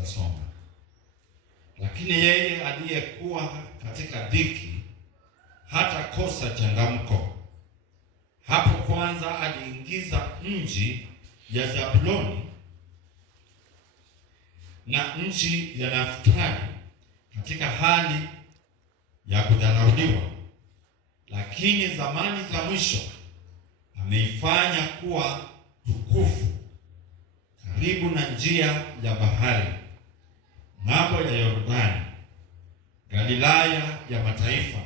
tutasoma. Lakini yeye aliyekuwa katika dhiki hata kosa changamko. Hapo kwanza aliingiza nchi ya Zabuloni na nchi ya Naftali katika hali ya kudharauliwa, lakini zamani za mwisho ameifanya kuwa tukufu, karibu na njia ya bahari, ng'ambo ya Yordani, Galilaya ya mataifa.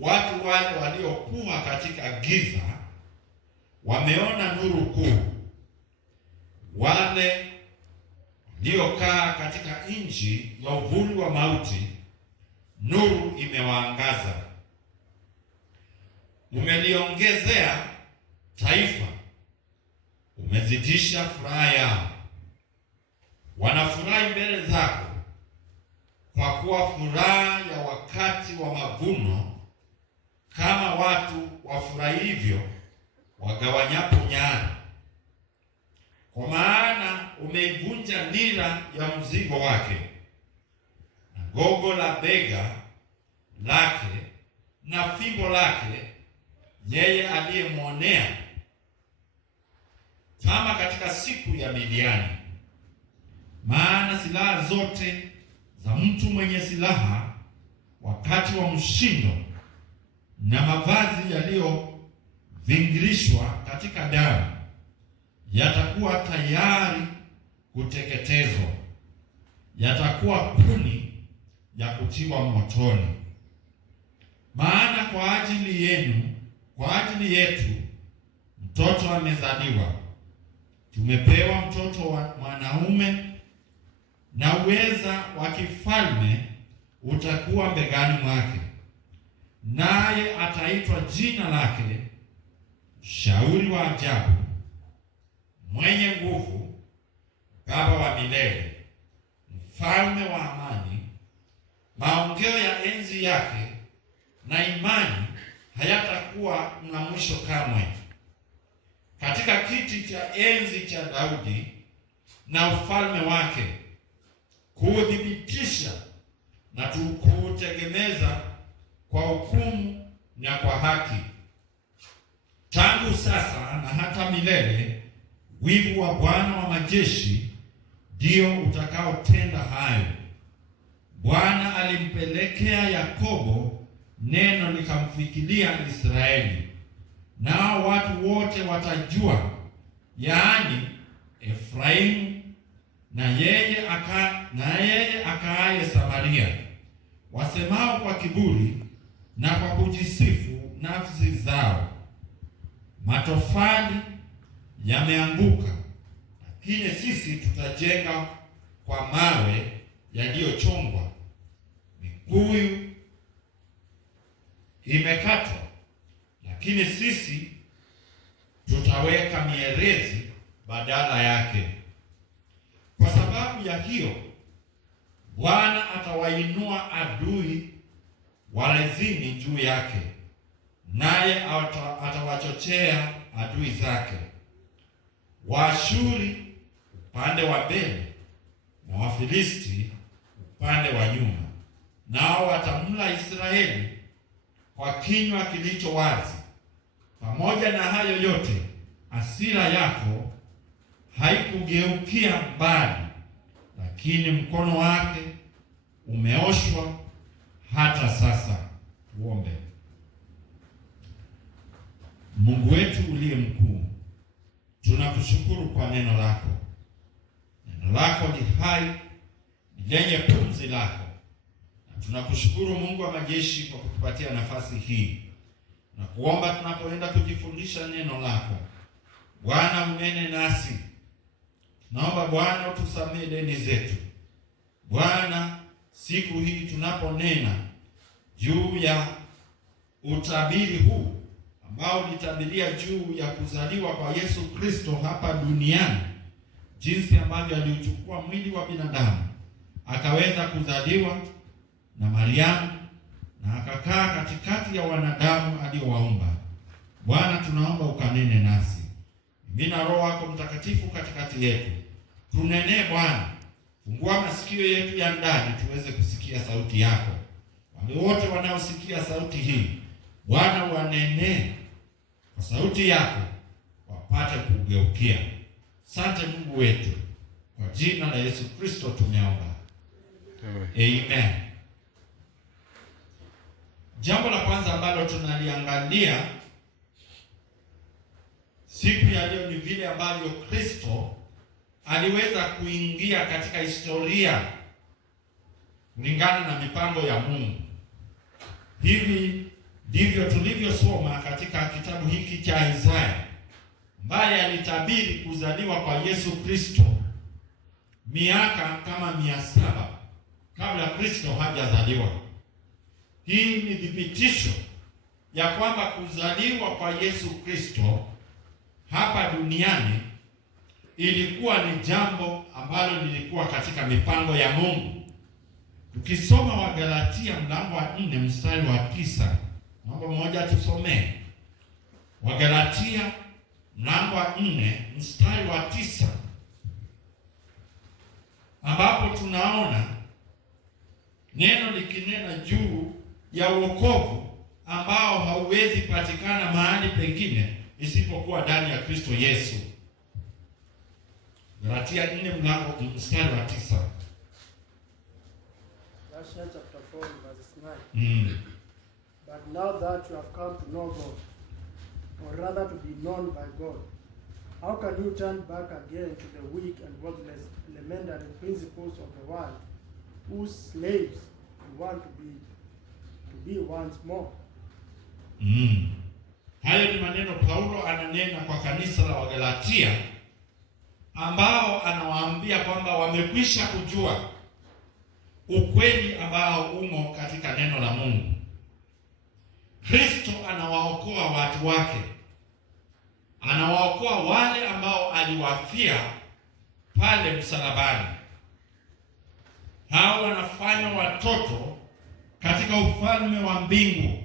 Watu wale waliokuwa katika giza wameona nuru kuu, wale waliokaa katika nchi ya uvuli wa mauti, nuru imewaangaza. Umeliongezea taifa, umezidisha furaha yao. Wanafurahi mbele zako, kwa kuwa furaha ya wakati wa mavuno, kama watu wafurahivyo wagawanyapo nyara. Kwa maana umeivunja nira ya mzigo wake, na gogo la bega lake na fimbo lake, yeye aliyemwonea, kama katika siku ya Midiani. Maana silaha zote za mtu mwenye silaha wakati wa mshindo, na mavazi yaliyovingirishwa katika damu, yatakuwa tayari kuteketezwa, yatakuwa kuni ya kutiwa motoni. Maana kwa ajili yenu, kwa ajili yetu, mtoto amezaliwa, tumepewa mtoto wa mwanaume, na uweza wa kifalme utakuwa begani mwake, naye ataitwa jina lake Shauri wa Ajabu, Mwenye Nguvu, Baba wa Milele, Mfalme wa Amani. Maongeo ya enzi yake na imani hayatakuwa na mwisho kamwe. Katika kiti cha enzi cha Daudi na ufalme wake, kuuthibitisha na kuutegemeza kwa hukumu na kwa haki, tangu sasa na hata milele. Wivu wa Bwana wa majeshi ndio utakaotenda hayo. Bwana alimpelekea Yakobo neno, likamfikilia Israeli. Nao watu wote watajua, yaani Efraimu na yeye akaaye Samaria, wasemao kwa kiburi na kwa kujisifu nafsi zao, matofali yameanguka, lakini sisi tutajenga kwa mawe yaliyochongwa. Mikuyu imekatwa, lakini sisi tutaweka mierezi badala yake. Kwa sababu ya hiyo, Bwana atawainua adui walezini juu yake, naye atawachochea adui zake. Waashuri upande wa mbele na Wafilisti upande wa nyuma, nao watamla Israeli kwa kinywa kilicho wazi. Pamoja na hayo yote, hasira yako haikugeukia mbali, lakini mkono wake umeoshwa hata sasa. Tuombe. Mungu wetu uliye mkuu, tunakushukuru kwa neno lako. Neno lako ni hai, ni lenye pumzi lako. Na tunakushukuru Mungu wa majeshi kwa kutupatia nafasi hii, na kuomba tunapoenda kujifundisha neno lako, Bwana unene nasi. Naomba Bwana utusamehe deni zetu. Bwana, siku hii tunaponena juu ya utabiri huu ambao ulitabiria juu ya kuzaliwa kwa Yesu Kristo hapa duniani, jinsi ambavyo aliuchukua mwili wa binadamu akaweza kuzaliwa na Mariamu na akakaa katikati ya wanadamu aliowaumba. Bwana, tunaomba ukanene nasi. Mimina Roho wako Mtakatifu katikati yetu, Tunenee Bwana, fungua masikio yetu ya ndani tuweze kusikia sauti yako. Wale wote wanaosikia sauti hii, Bwana, wanenee kwa sauti yako, wapate kugeukia. Asante Mungu wetu, kwa jina la Yesu Kristo tumeomba. Amen. Jambo la kwanza ambalo tunaliangalia siku ya leo ni vile ambavyo Kristo aliweza kuingia katika historia kulingana na mipango ya Mungu. Hivi ndivyo tulivyosoma katika kitabu hiki cha Isaya, ambaye alitabiri kuzaliwa kwa Yesu Kristo miaka kama 700 kabla Kristo hajazaliwa. Hii ni thibitisho ya kwamba kuzaliwa kwa Yesu Kristo hapa duniani ilikuwa ni jambo ambalo lilikuwa katika mipango ya Mungu. Tukisoma Wagalatia mlango wa 4 mstari wa 9, mambo moja tusomee. Wagalatia mlango wa 4 mstari wa 9, ambapo tunaona neno likinena juu ya wokovu ambao hauwezi patikana mahali pengine isipokuwa ndani ya Kristo Yesu. Galatia 4 mlango mstari wa 9. Galatians chapter 4 verse 9. But now that you have come to know God, or rather to be known by God, how can you turn back again to the weak and worthless elementary principles of the world, whose slaves you want to be once more? Hayo ni maneno Paulo ananena kwa kanisa la Wagalatia, ambao anawaambia kwamba wamekwisha kujua ukweli ambao umo katika neno la Mungu. Kristo anawaokoa watu wake, anawaokoa wale ambao aliwafia pale msalabani. Hao wanafanywa watoto katika ufalme wa mbingu.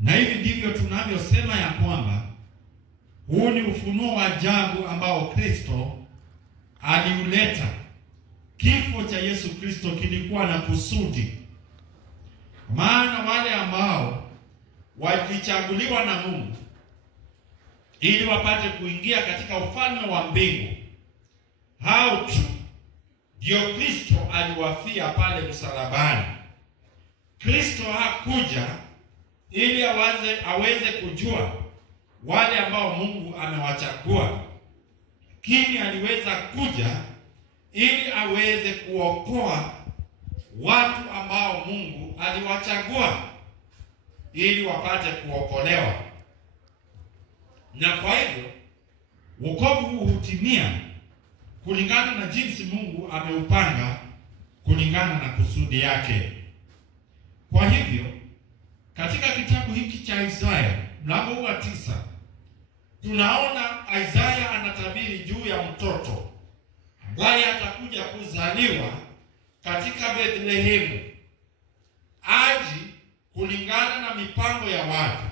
Na hivi ndivyo tunavyosema ya kwamba huu ni ufunuo wa ajabu ambao Kristo aliuleta. Kifo cha Yesu Kristo kilikuwa na kusudi, maana wale ambao walichaguliwa na Mungu ili wapate kuingia katika ufalme wa mbingu, hao tu ndio Kristo aliwafia pale msalabani. Kristo hakuja ili aweze kujua wale ambao Mungu amewachagua, lakini aliweza kuja ili aweze kuokoa watu ambao Mungu aliwachagua ili wapate kuokolewa. Na kwa hivyo wokovu huu hutimia kulingana na jinsi Mungu ameupanga, kulingana na kusudi yake. Kwa hivyo katika kitabu hiki cha Isaya mlango wa 9 tunaona Isaya anatabiri juu ya mtoto ambaye atakuja kuzaliwa katika Bethlehemu. Aji kulingana na mipango ya watu,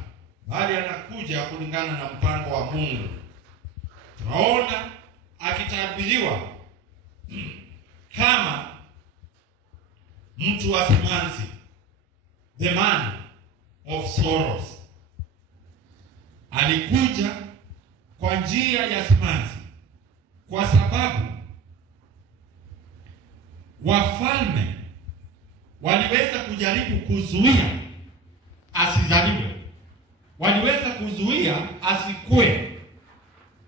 bali anakuja kulingana na mpango wa Mungu. Tunaona akitabiriwa kama mtu wa simanzi, the man of sorrows. Alikuja kwa njia ya simanzi kwa sababu wafalme waliweza kujaribu kuzuia asizaliwe, waliweza kuzuia asikue,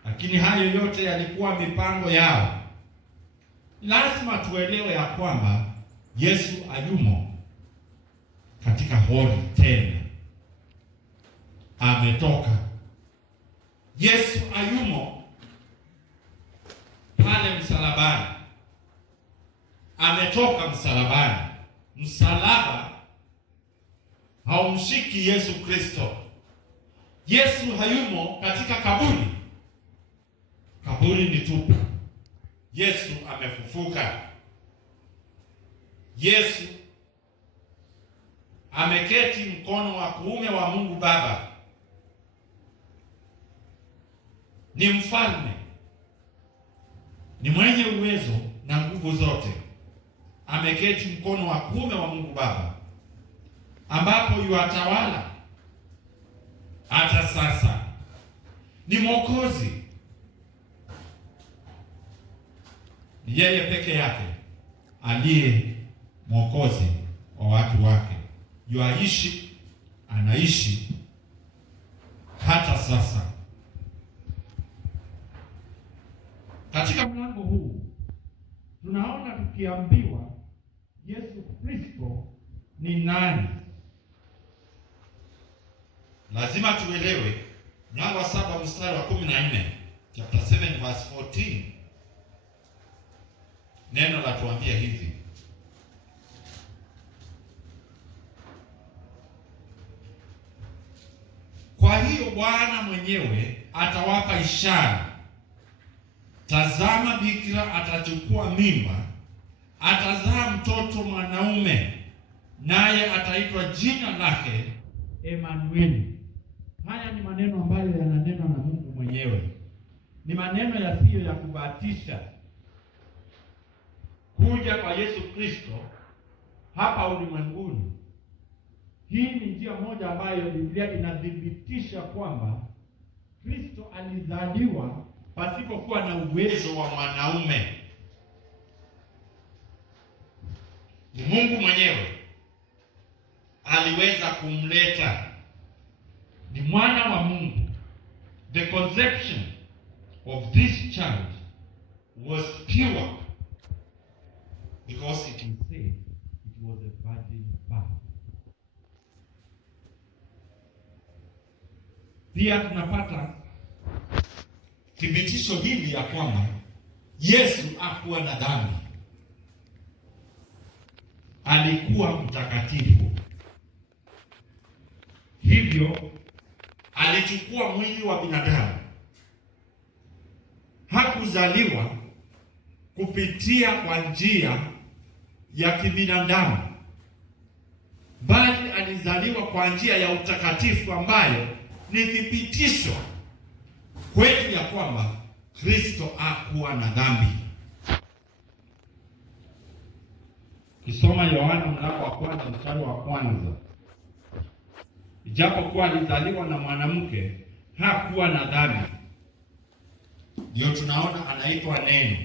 lakini hayo yote yalikuwa mipango yao. Lazima tuelewe ya kwamba Yesu ayumo katika hori tena, ametoka. Yesu ayumo pale msalabani, ametoka msalabani. Msalaba haumshiki Yesu Kristo. Yesu hayumo katika kaburi, kaburi ni tupu. Yesu amefufuka. Yesu ameketi mkono wa kuume wa Mungu Baba. Ni mfalme. ni mwenye uwezo na nguvu zote, ameketi mkono wa kuume wa Mungu Baba, ambapo yuatawala hata sasa. Ni Mwokozi, ni yeye peke yake aliye Mwokozi wa watu wake. Yuaishi, anaishi hata sasa. Katika mlango huu tunaona tukiambiwa Yesu Kristo ni nani. Lazima tuelewe mlango wa 7 mstari wa 14, chapter 7 verse 14. Neno la tuambia hivi: kwa hiyo Bwana mwenyewe atawapa ishara. Tazama, bikira atachukua mimba, atazaa mtoto mwanaume, naye ataitwa jina lake Emanueli. Haya ni maneno ambayo yananenwa na Mungu mwenyewe. Ni maneno yasiyo ya kubahatisha. Kuja kwa Yesu Kristo hapa ulimwenguni, hii ni njia moja ambayo Biblia inathibitisha kwamba Kristo alizaliwa pasipokuwa na uwezo wa mwanaume. Ni Mungu mwenyewe aliweza kumleta. Ni mwana wa Mungu. The conception of this child was pure because it is said it was a virgin birth. Pia tunapata thibitisho hili ya kwamba Yesu hakuwa na dhambi. Alikuwa mtakatifu. Hivyo alichukua mwili wa binadamu. Hakuzaliwa kupitia kwa njia ya kibinadamu, bali alizaliwa kwa njia ya utakatifu ambayo ni thibitisho kwetu ya kwamba Kristo hakuwa na dhambi. Kisoma Yohana mlango wa 1 mstari wa 1. Ijapokuwa alizaliwa na mwanamke, hakuwa na dhambi. Ndio tunaona anaitwa neno.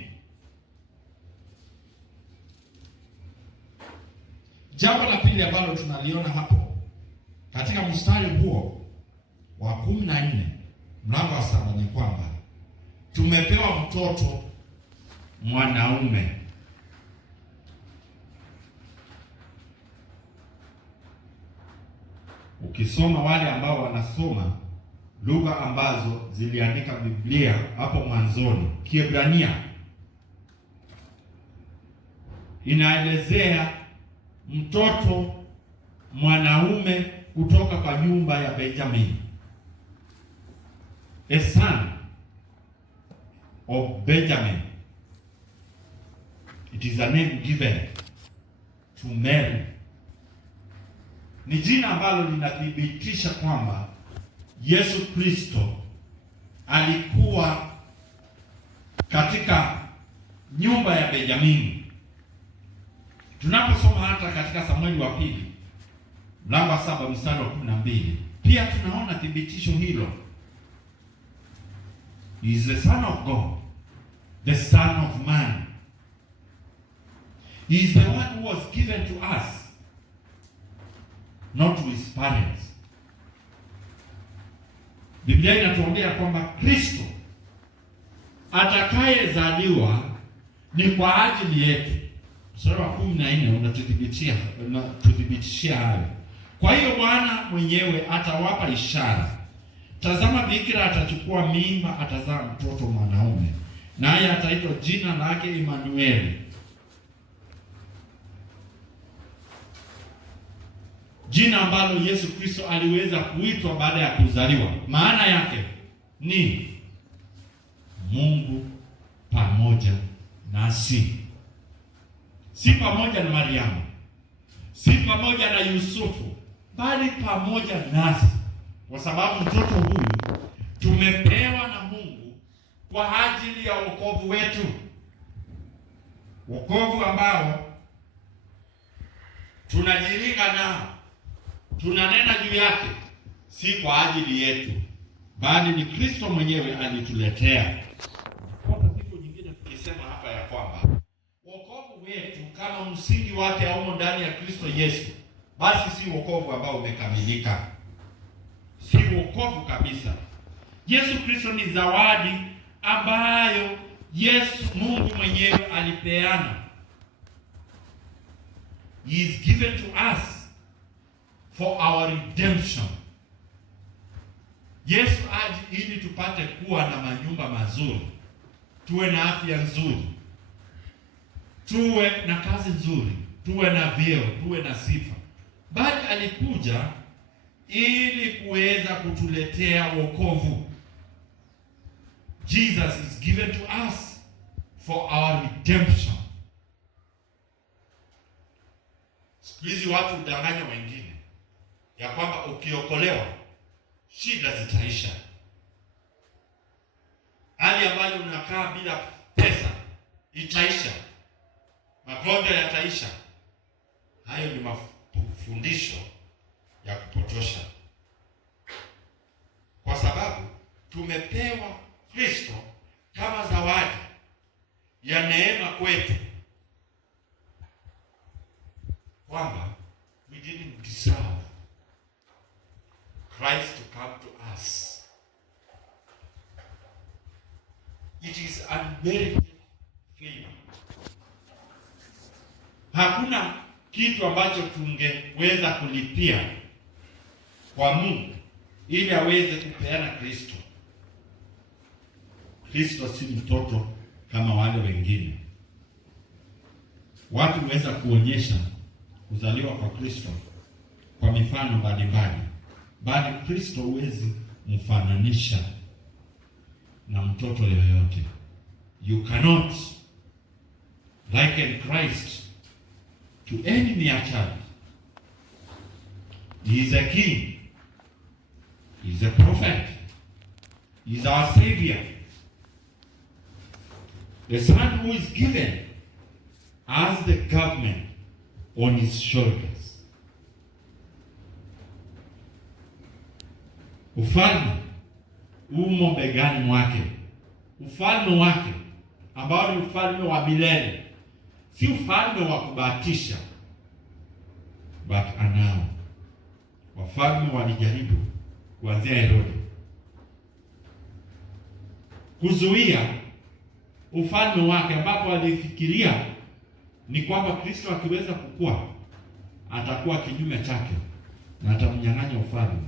Jambo la pili ambalo tunaliona hapo katika mstari huo wa 14 mlango wa 7 ni kwamba tumepewa mtoto mwanaume. Ukisoma wale ambao wanasoma lugha ambazo ziliandika Biblia hapo mwanzoni, Kiebrania inaelezea mtoto mwanaume kutoka kwa nyumba ya Benjamin. A son of Benjamin. It is a name given to Mary. Ni jina ambalo linathibitisha kwamba Yesu Kristo alikuwa katika nyumba ya Benjamini. Tunaposoma hata katika Samueli wa pili mlango wa 7 mstari wa 12, pia tunaona thibitisho hilo. He is the son of God, the son of man. He is the one who was given to us, not to his parents. Biblia inatuambia kwamba Kristo atakayezaliwa ni kwa ajili yetu. Mstari wa 14 unatuthibitishia hayo. Kwa hiyo Bwana mwenyewe atawapa ishara. Tazama, bikira atachukua mimba, atazaa mtoto mwanaume, naye ataitwa jina lake Emanueli. Jina ambalo Yesu Kristo aliweza kuitwa baada ya kuzaliwa. Maana yake ni Mungu pamoja nasi. Si pamoja na Mariamu, si pamoja na Yusufu, bali pamoja nasi, kwa sababu mtoto huyu tumepewa na Mungu kwa ajili ya wokovu wetu. wokovu ambao tunajiringa nao, tunanena juu yake, si kwa ajili yetu, bali ni Kristo mwenyewe alituletea. Kwa siku nyingine tulisema hapa ya kwamba wokovu wetu kama msingi wake haumo ndani ya Kristo Yesu, basi si wokovu ambao umekamilika, si wokovu kabisa. Yesu Kristo ni zawadi ambayo Yesu Mungu mwenyewe alipeana. He is given to us for our redemption. Yesu aje ili tupate kuwa na manyumba mazuri, tuwe na afya nzuri, tuwe na kazi nzuri, tuwe na vyeo, tuwe na sifa. Bali alikuja ili kuweza kutuletea wokovu. Jesus is given to us for our redemption. Siku hizi watu hudanganya wengine ya kwamba ukiokolewa shida zitaisha. Hali ambayo unakaa bila pesa itaisha, magonjwa yataisha. Hayo ni mafundisho ya kupotosha, kwa sababu tumepewa Kristo kama zawadi ya neema kwetu, kwamba we didn't deserve Christ to come to us. It is unmerited favor. Hakuna kitu ambacho tungeweza kulipia kwa Mungu ili aweze kupeana Kristo. Kristo si mtoto kama wale wengine. Watu waweza kuonyesha kuzaliwa kwa Kristo kwa mifano mbalimbali, bali Kristo huwezi mfananisha na mtoto yoyote. You cannot liken Christ to any mere child. He is a king. He is a prophet. He is our savior. The son who is given has the government on his shoulders. Ufalme umo begani mwake. Ufalme wake ambao ni ufalme wa milele, si ufalme wa kubahatisha, but anao. Wafalme walijaribu kuanzia Herode kuzuia ufalme wake, ambapo alifikiria ni kwamba Kristo akiweza kukua atakuwa kinyume chake na atamnyang'anya ufalme.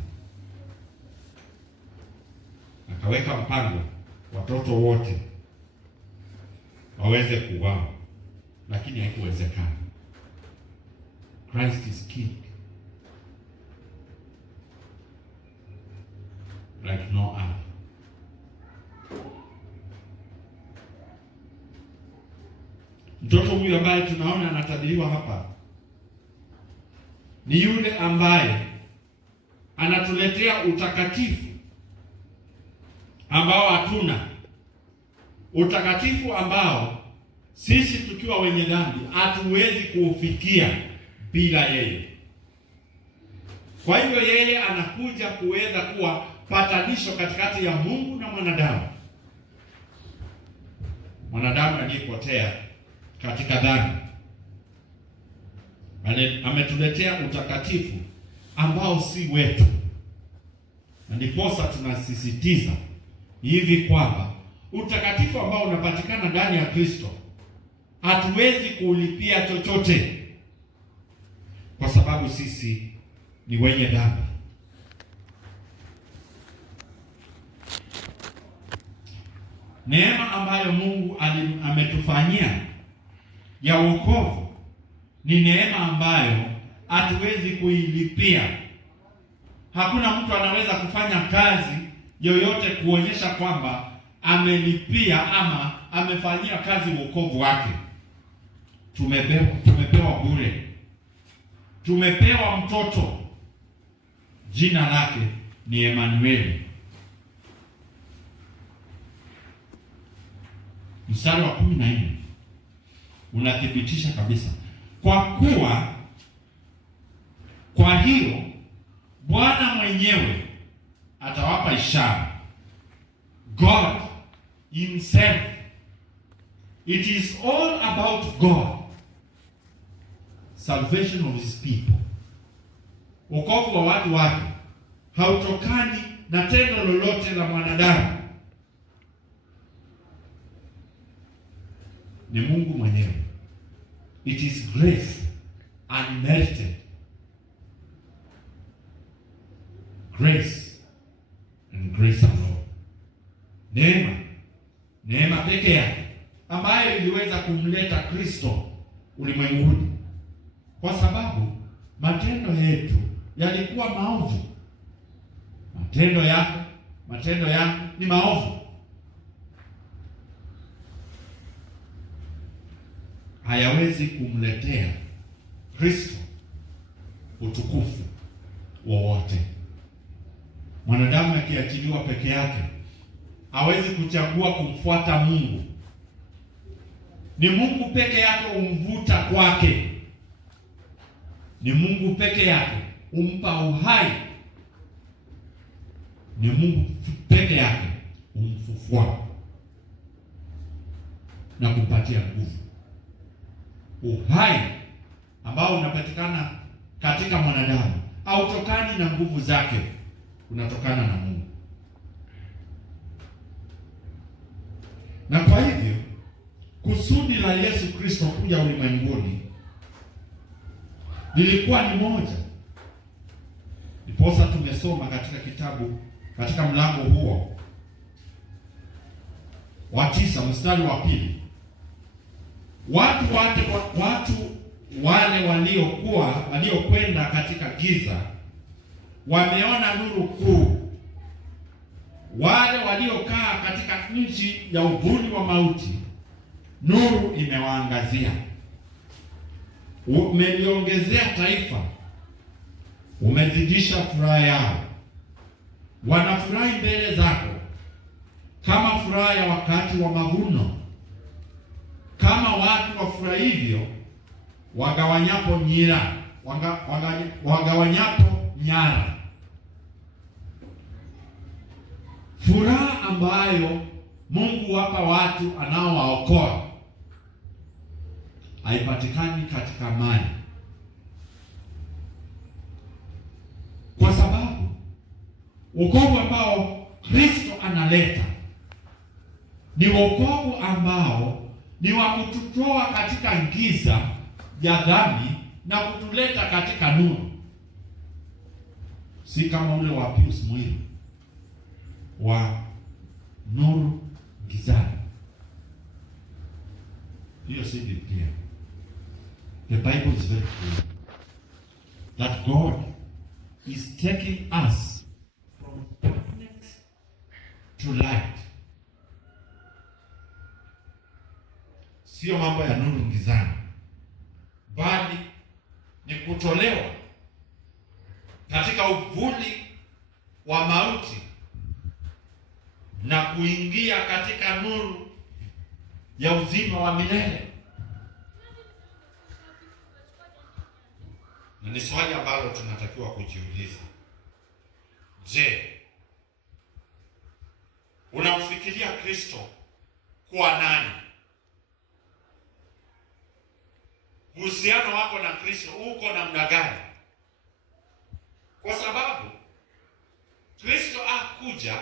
Akaweka mpango watoto wote waweze kuuawa, lakini haikuwezekana. Christ is king like no other. Mtoto huyu ambaye tunaona anatabiriwa hapa ni yule ambaye anatuletea utakatifu ambao hatuna, utakatifu ambao sisi tukiwa wenye dhambi hatuwezi kuufikia bila yeye. Kwa hivyo yeye anakuja kuweza kuwa patanisho katikati ya Mungu na mwanadamu, mwanadamu aliyepotea katika dhambi. Ametuletea utakatifu ambao si wetu, na ndiposa tunasisitiza hivi kwamba utakatifu ambao unapatikana ndani ya Kristo hatuwezi kuulipia chochote, kwa sababu sisi ni wenye dhambi. Neema ambayo Mungu ametufanyia ya wokovu ni neema ambayo hatuwezi kuilipia. Hakuna mtu anaweza kufanya kazi yoyote kuonyesha kwamba amelipia ama amefanyia kazi wokovu wake. Tumepewa bure. Tumepewa mtoto, jina lake ni Emmanuel. Mstari wa 14, unathibitisha kabisa. Kwa hiyo Bwana mwenyewe atawapa ishara. God himself. It is all about God. Salvation of his people. Wokovu wa watu wake hautokani na tendo lolote la mwanadamu. Ni Mungu mwenyewe. It is grace unmerited. Grace and grace alone. Neema pekee yake ambayo iliweza kumleta Kristo ulimwenguni, kwa sababu matendo yetu yalikuwa maovu. Matendo yangu ni maovu. Hayawezi kumletea Kristo utukufu wowote. Mwanadamu akiachiliwa peke yake hawezi kuchagua kumfuata Mungu. Ni Mungu peke yake umvuta kwake. Ni Mungu peke yake umpa uhai. Ni Mungu peke yake umfufua na kumpatia nguvu. Uhai ambao unapatikana katika mwanadamu hautokani na nguvu zake, unatokana na Mungu. Na kwa hivyo kusudi la Yesu Kristo kuja ulimwenguni lilikuwa ni moja. Ndiposa tumesoma katika mlango huo wa 9 mstari wa 2. Watu wale waliokwenda katika giza wameona nuru kuu. Wale waliokaa katika nchi ya uvuli wa mauti, nuru imewaangazia. Umeliongezea taifa, umezidisha furaha yao. Wanafurahi mbele zako kama furaha ya wakati wa mavuno, kama watu wafurahivyo wagawanyapo nyara. Furaha ambayo Mungu wapa watu anaowaokoa haipatikani katika mali, kwa sababu wokovu ambao Kristo analeta ni wokovu ambao ni wa kututoa katika giza ya dhambi na kutuleta katika nuru. Si kama ule wa Pius Mwili wa nuru gizani. Hiyo si Biblia. The Bible is very clear that God is taking us from darkness to light. Sio mambo ya nuru gizani, bali ni kutolewa katika uvuli wa mauti na kuingia katika nuru ya uzima wa milele. Na ni swali ambalo tunatakiwa kujiuliza. Je, unamfikiria Kristo kuwa nani? Uhusiano wako na Kristo uko namna gani? Kwa sababu Kristo hakuja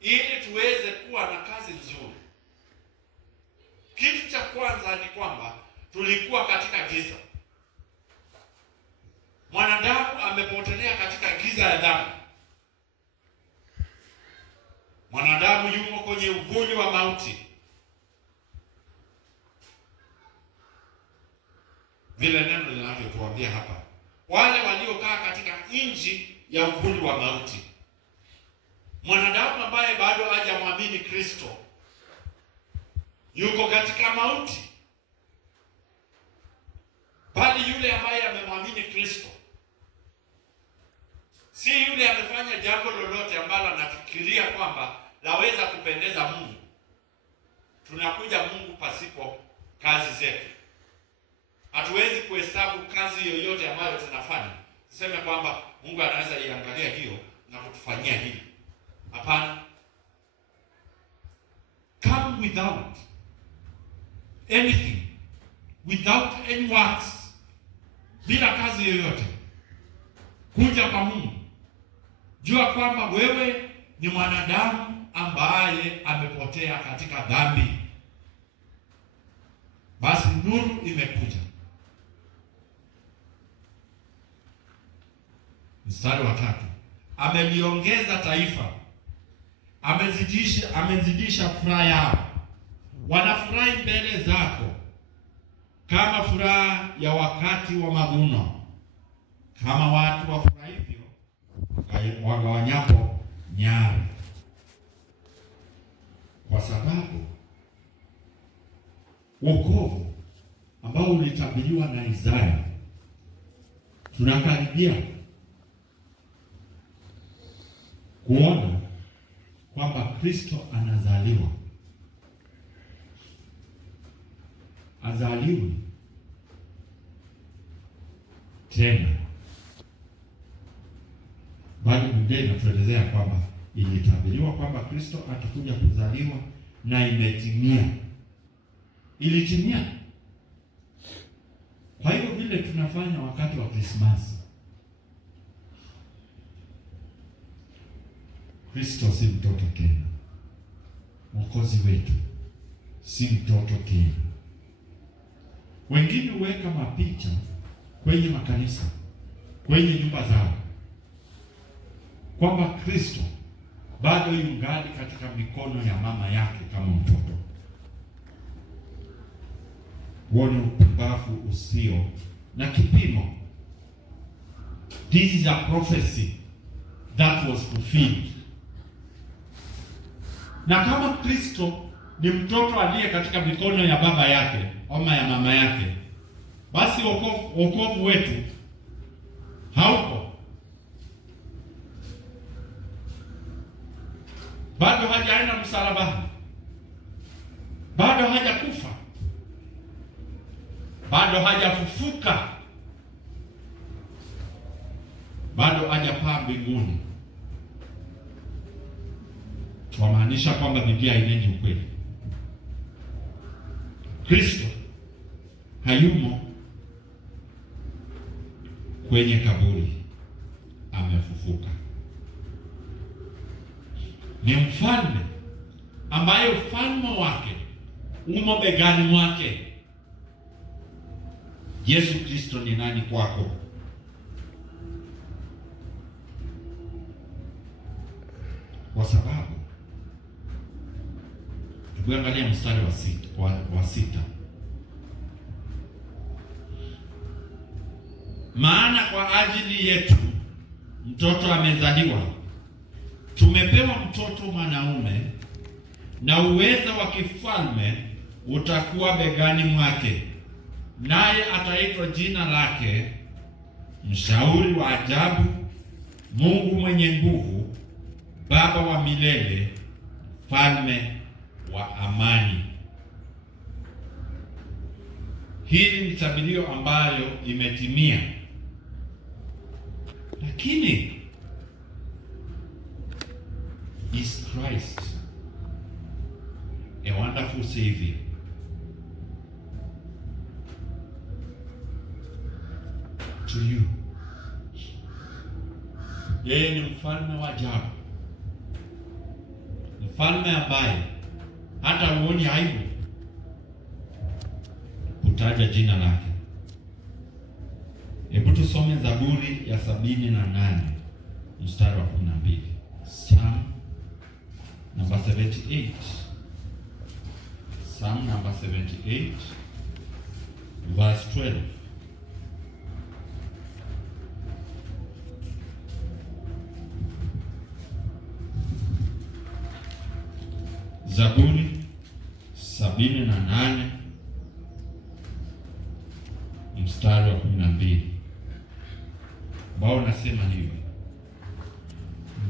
ili tuweze kuwa na kazi nzuri. Kitu cha kwanza ni kwamba tulikuwa katika giza. Mwanadamu amepotelea katika giza ya dhambi. Mwanadamu yuko kwenye uvuli wa mauti. Vile neno linavyotuambia hapa, wale waliokaa katika nchi ya uvuli wa mauti. Mwanadamu ambaye bado hajamwamini Kristo yuko katika mauti, bali yule ambaye amemwamini Kristo, si yule amefanya jambo lolote ambalo anafikiria kwamba laweza kupendeza Mungu. Tunakuja Mungu pasipo kazi zetu. Hatuwezi kuhesabu kazi yoyote ambayo tunafanya tuseme kwamba Mungu anaweza iangalia hiyo na kutufanyia hili. Hapana. Come without anything, without any works, bila kazi yoyote, kuja kwa Mungu. Jua kwamba wewe ni mwanadamu ambaye amepotea katika dhambi. Basi nuru imekuja. Mstari wa 3. Ameliongeza taifa, amezidisha furaha yao. Wanafurahi mbele zako kama furaha ya wakati wa mavuno, kama watu wafurahivyo wagawanyapo nyara. Kwa sababu wokovu ambao ulitabiriwa na Isaya tunakaribia kuona kwamba Kristo anazaliwa. Azaliwe tena, bali Biblia inatuelezea kwamba ilitabiriwa kwamba Kristo atakuja kuzaliwa na imetimia. Ilitimia. Kwa hiyo vile tunafanya wakati wa Krismasi, Kristo si mtoto tena. Mwokozi wetu si mtoto tena. Wengine huweka mapicha kwenye makanisa, kwenye nyumba zao, kwamba Kristo bado yungali katika mikono ya mama yake kama mtoto. Huoni upumbavu usio na kipimo. This is a prophecy that was fulfilled. Na kama Kristo ni mtoto aliye katika mikono ya baba yake ama ya mama yake, basi wokovu wetu haupo. Bado hajaenda msalabani, bado hajakufa, bado hajafufuka, bado hajapaa mbinguni. Twamaanisha kwamba Biblia inendi ukweli. Kristo hayumo kwenye kaburi, amefufuka. Ni mfalme ambaye ufalme wake umo begani mwake. Yesu Kristo ni nani kwako? Kwa sababu tukiangalia mstari wa sita. Maana kwa ajili yetu mtoto amezaliwa, tumepewa mtoto mwanaume, na uweza wa kifalme utakuwa begani mwake, naye ataitwa jina lake Mshauri wa Ajabu, Mungu mwenye nguvu, Baba wa milele, Mfalme wa amani. Hili ni tabirio ambayo imetimia. Lakini is Christ a wonderful Savior? To you. Yeye ni mfalme wa ajabu, mfalme ambaye hata uoni aibu kutaja jina lake. Hebu tusome Zaburi ya 78 mstari wa 12. Psalm number 78. Psalm number 78 verse 12. Zaburi 78 mstari wa 12, ambao unasema hivi: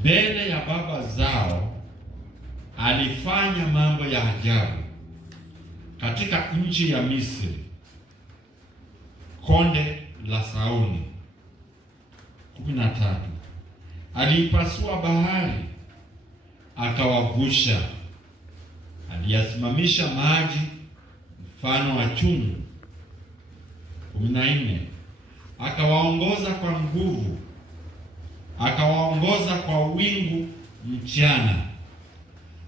mbele ya baba zao alifanya mambo ya ajabu katika katika nchi ya Misri, konde la Sauni. 13. Aliipasua bahari akawavusha, aliyasimamisha maji mfano wa chungu. 14. Akawaongoza kwa nguvu, akawaongoza kwa wingu mchana,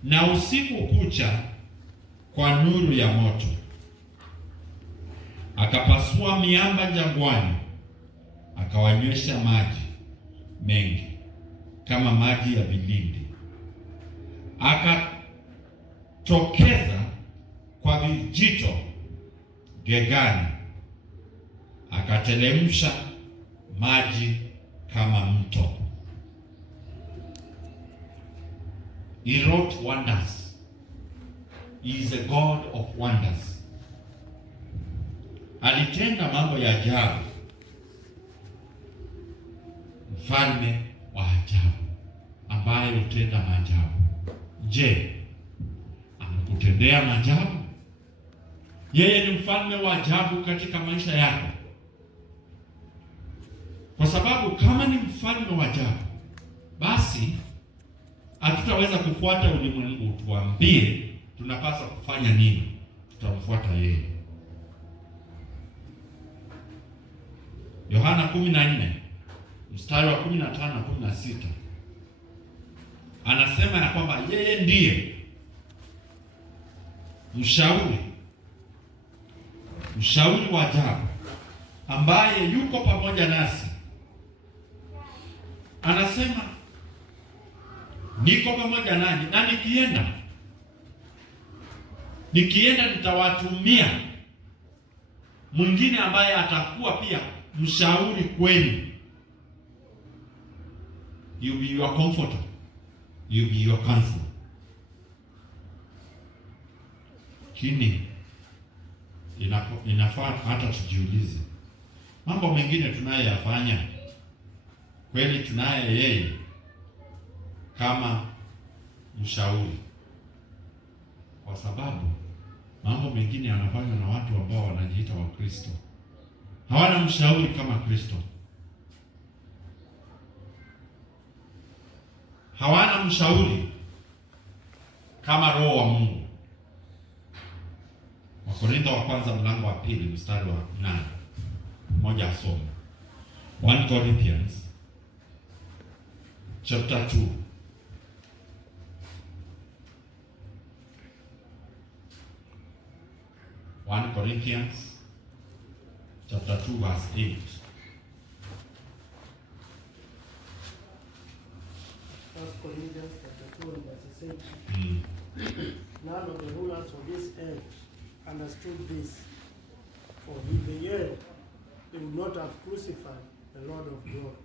na usiku kucha kwa nuru ya moto. Akapasua miamba jangwani, akawanywesha maji mengi kama maji ya vilindi. Akatokeza kwa vijito Gegani, akatelemsha maji kama mto. He wrought wonders. He is a God of wonders. Alitenda mambo ya ajabu, mfalme wa ajabu ambaye hutenda maajabu. Je, amekutendea maajabu? Yeye ni mfalme wa ajabu katika maisha yako. Kwa sababu kama ni mfalme wa ajabu, basi hatutaweza kufuata ulimwengu tuambie tunapaswa kufanya nini. Tutamfuata yeye. Yohana 14 mstari wa 15 na 16 anasema ya kwamba yeye ndiye mshauri wa ajabu ambaye yuko pamoja nasi. Anasema niko pamoja nanyi, na nikienda nitawatumia mwingine ambaye atakuwa pia mshauri kwenu. You be your comforter, you be your counselor. Kini inafaa hata tujiulize, mambo mengine tunayoyafanya kweli tunaye yeye kama mshauri? Kwa sababu mambo mengine yanafanywa na watu ambao wanajiita wa Kristo, hawana mshauri kama Kristo, hawana mshauri kama Roho wa Mungu. Wakorintho wa kwanza mlango wa 2 mstari wa 8. Mmoja asome 1 Corinthians chapter 2. 1 Corinthians chapter 2 verse 8. 1 Corinthians chapter 2 verse 8. None of the rulers of this age understood this, for if they had, they would not have crucified the Lord of God.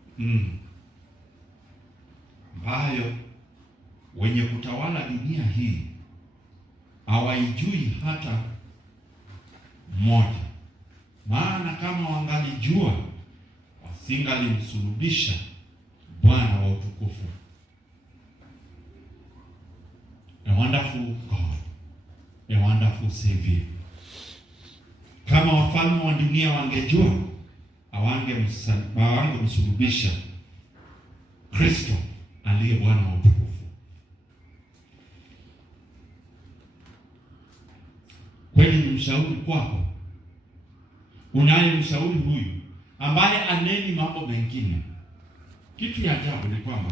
Ambayo wenye kutawala dunia hii hawaijui hata mmoja, maana kama wangalijua wasingalimsulubisha Bwana wa utukufu. A wonderful God, a wonderful Savior. Kama wafalme wa dunia wangejua, hawangemsulubisha Kristo aliye Bwana wa utukufu. Kweli ni mshauri kwako. Unaye mshauri huyu ambaye aneni mambo mengine. Kitu ya ajabu ni kwamba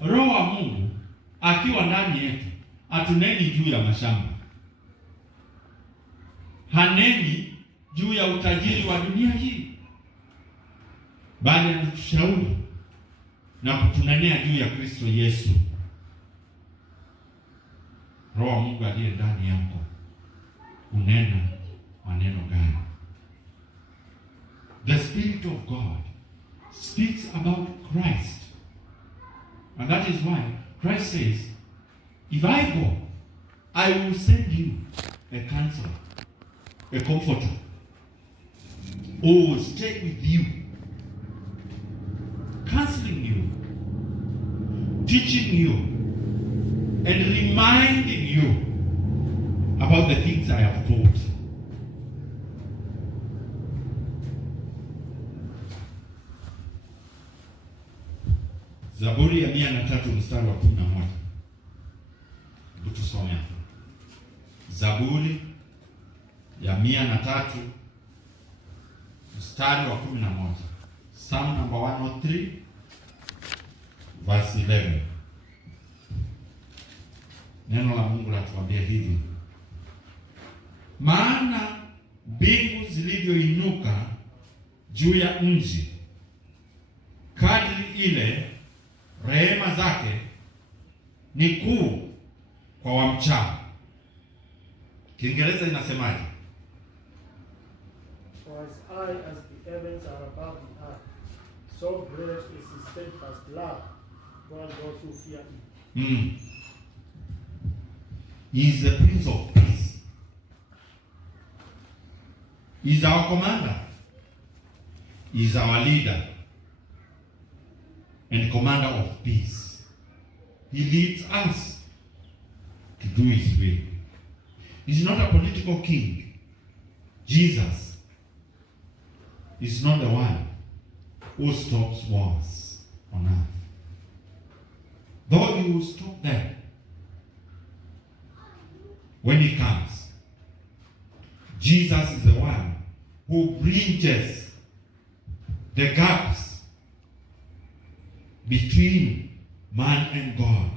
Roho wa Mungu akiwa ndani yetu atuneni juu ya mashamba, haneni juu ya utajiri wa dunia hii, bali anatushauri na kutunenea juu ya Kristo Yesu. Roho wa Mungu aliye ndani yako unena maneno gani? The Spirit of God speaks about Christ. And that is why Christ says, if I go, I will send you a counselor, a comforter, who will stay with you, counseling you, teaching you, and reminding you about the things I have taught. Zaburi ya 103 mstari wa 11. Hebu tusome hapo. Zaburi ya 103 mstari wa 11. Psalm number 103 verse 11. Neno la Mungu latuambia hivi: maana mbingu zilivyoinuka juu ya nchi, kadri ile rehema zake ni kuu kwa wamchao. Kiingereza inasemaje? For as high as the heavens are above the earth, so great is his steadfast love toward those who fear him. He is the Prince of Peace. He is our commander. He is our leader and commander of peace. He leads us to do his will. He is not a political king. Jesus is not the one who stops wars on earth. Though he will stop them when he comes, Jesus is the one who bridges the gaps between man and God.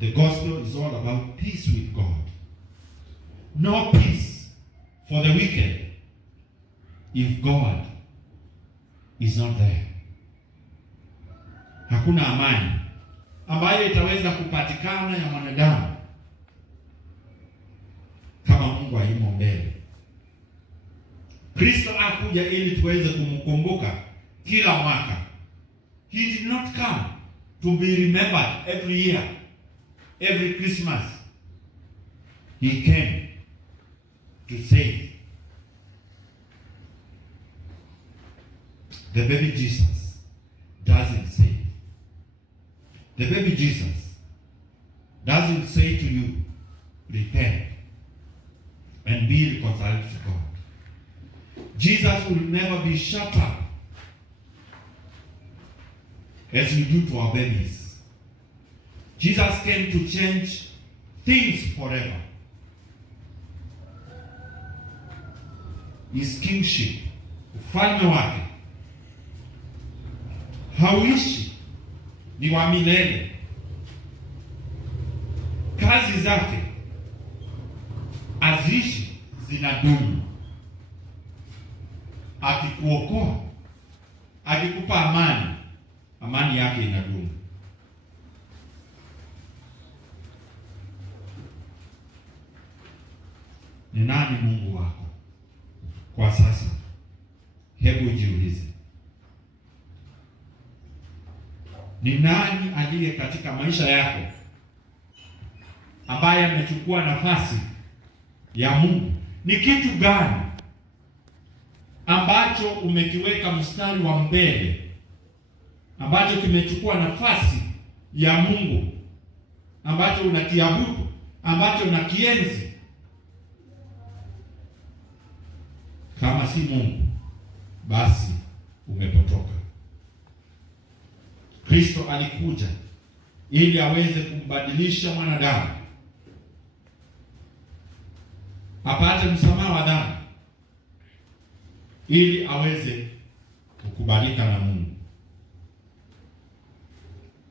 The gospel is all about peace with God. No peace for the wicked if God is not there. Hakuna amani ambayo itaweza kupatikana ya mwanadamu kama Mungu hayumo mbele. Kristo akuja ili tuweze kumkumbuka kila mwaka. He did not come to be remembered every year, every Christmas. He came to save. The baby Jesus doesn't save. The baby Jesus doesn't say to you, repent and be reconciled to God. Jesus will never be shut up as we do to our babies. Jesus came to change things forever. His kingship, ufalme wake hauishi, ni wa milele. Kazi zake aziishi, zinadumu. Akikuokoa, akikupa amani, amani yake inadumu. Ni nani Mungu wako kwa sasa? Hebu jiulize. Ni nani aliye katika maisha yako ambaye amechukua nafasi ya Mungu? Ni kitu gani ambacho umekiweka mstari wa mbele, ambacho kimechukua nafasi ya Mungu, ambacho unakiabudu, ambacho unakienzi? Kama si Mungu, basi umepotoka. Kristo alikuja ili aweze kumbadilisha mwanadamu, apate msamaha wa dhambi, ili aweze kukubalika na Mungu.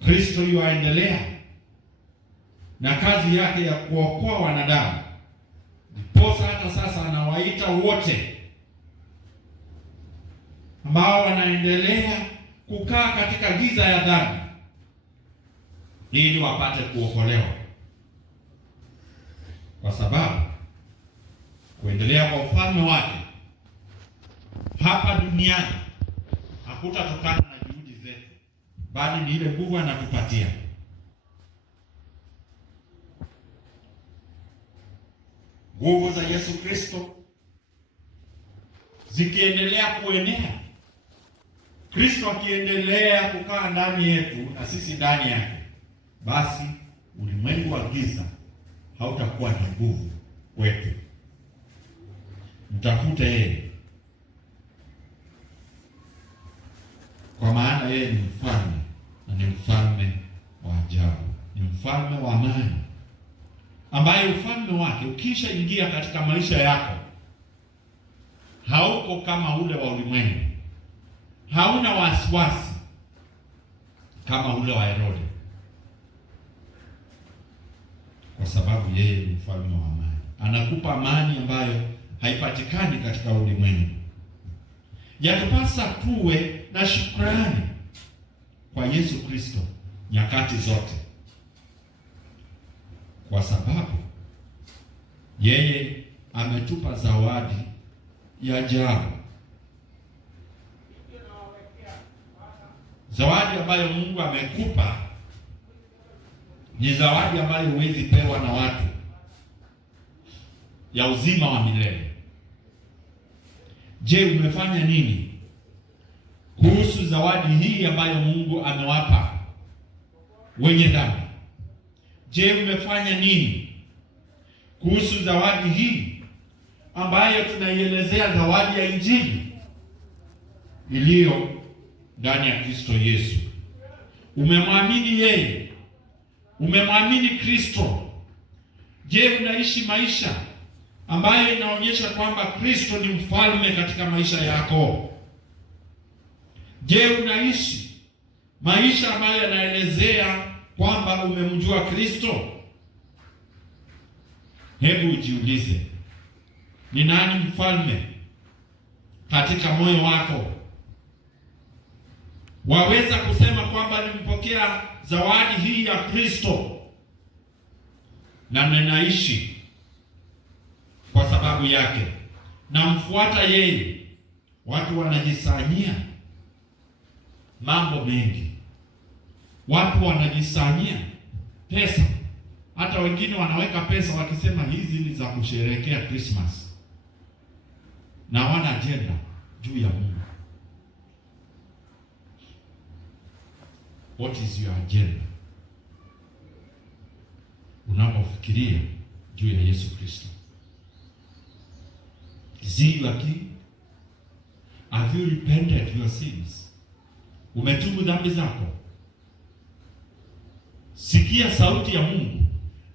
Kristo yuaendelea na kazi yake ya kuokoa wanadamu. Ndiposa hata sasa anawaita wote ambao wanaendelea kukaa katika giza ya dhambi ili wapate kuokolewa, kwa sababu kuendelea kwa ufalme wake hapa duniani hakutatokana na juhudi zetu, bali ni ile nguvu anatupatia. Nguvu za Yesu Kristo zikiendelea kuenea, Kristo akiendelea kukaa ndani yetu na sisi ndani yake, basi ulimwengu wa giza hautakuwa na nguvu kwetu. Mtafute yeye, kwa maana yeye ni mfalme. wa amani, ambaye ufalme wake ukisha ingia katika maisha yako hauko kama ule wa ulimwengu. Hauna wasiwasi kama ule wa Herode, kwa sababu yeye ni mfalme wa amani. Anakupa amani ambayo haipatikani katika ulimwengu. Yatupasa tuwe na shukrani kwa Yesu Kristo nyakati zote, kwa sababu yeye ametupa zawadi ya ajabu, zawadi ambayo Mungu amekupa ni zawadi ambayo huwezi pewa na watu, ya uzima wa milele. Je, umefanya nini kuhusu zawadi hii ambayo Mungu amewapa wenye dhambi? Je, umefanya nini kuhusu zawadi hii ambayo tunaielezea zawadi ya Injili iliyo ndani ya Kristo Yesu? Umemwamini yeye? Umemwamini Kristo? Je, unaishi maisha ambayo inaonyesha kwamba Kristo ni mfalme katika maisha yako? Je, unaishi maisha ambayo yanaelezea kwamba umemjua Kristo? Hebu ujiulize, ni nani mfalme katika moyo wako? Waweza kusema kwamba nimepokea zawadi hii ya Kristo na ninaishi kwa sababu yake, namfuata yeye. Watu wanajisanyia mambo mengi, watu wanajisanyia pesa, hata wengine wanaweka pesa wakisema hizi ni za kusherehekea Christmas, na wana agenda juu ya Mungu. What is your agenda unapofikiria juu ya Yesu Kristo? Is he your king? Have you repented your sins? Umetubu dhambi zako? Sikia sauti ya Mungu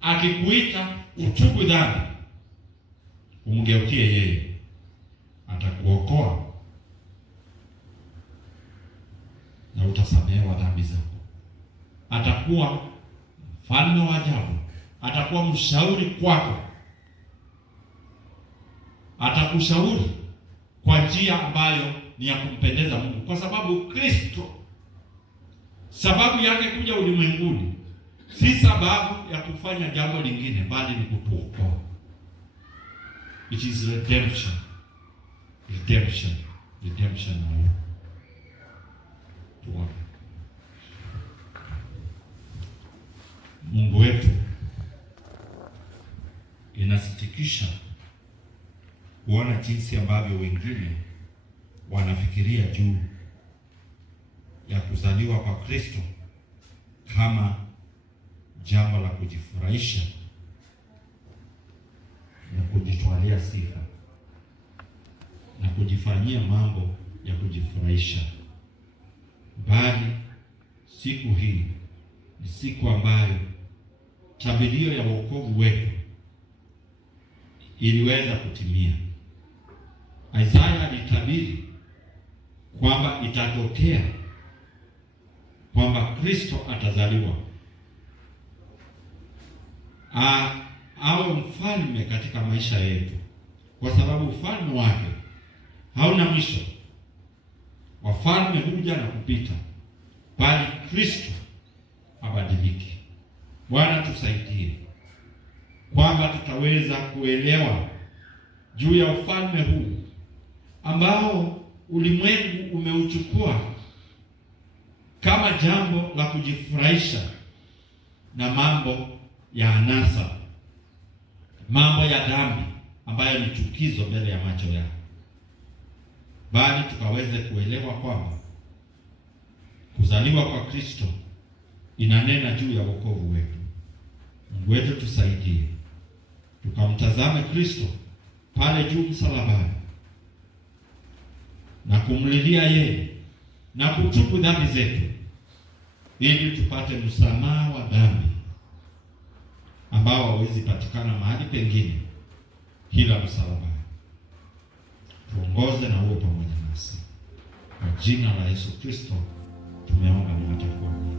akikuita utubu dhambi, umgeukie yeye, atakuokoa na utasamehewa dhambi zako. Atakuwa mfalme wa ajabu, atakuwa mshauri kwako, atakushauri kwa njia ambayo ni ya kumpendeza Mungu, kwa sababu Kristo, sababu yake kuja ulimwenguni si sababu ya kufanya jambo lingine, bali ni kutuokoa. It is redemption. Redemption. Redemption. Tuombe. Mungu wetu, inasitikisha kuona jinsi ambavyo wengine wanafikiria juu ya kuzaliwa kwa Kristo kama jambo la kujifurahisha na kujitwalia sifa na kujifanyia mambo ya kujifurahisha, bali siku hii ni siku ambayo tabirio ya wokovu wetu iliweza kutimia. Isaya alitabiri kwamba itatokea kwamba Kristo atazaliwa, awe mfalme katika maisha yetu, kwa sababu ufalme wake hauna mwisho. Wafalme huja na kupita, bali Kristo abadiliki. Bwana, tusaidie kwamba tutaweza kuelewa juu ya ufalme huu ambao ulimwengu umeuchukua kama jambo la kujifurahisha na mambo ya anasa, mambo ya dhambi ambayo ni chukizo mbele ya macho yao, bali tukaweze kuelewa kwamba kuzaliwa kwa Kristo inanena juu ya wokovu wetu. Mungu wetu, tusaidie tukamtazame Kristo pale juu msalabani na kumlilia yeye na kutubu dhambi zetu, ili tupate msamaha wa dhambi ambao hawezi patikana mahali pengine ila msalaba. Tuongoze na uwe pamoja nasi. Kwa jina la Yesu Kristo tumeomba na hata kuamini.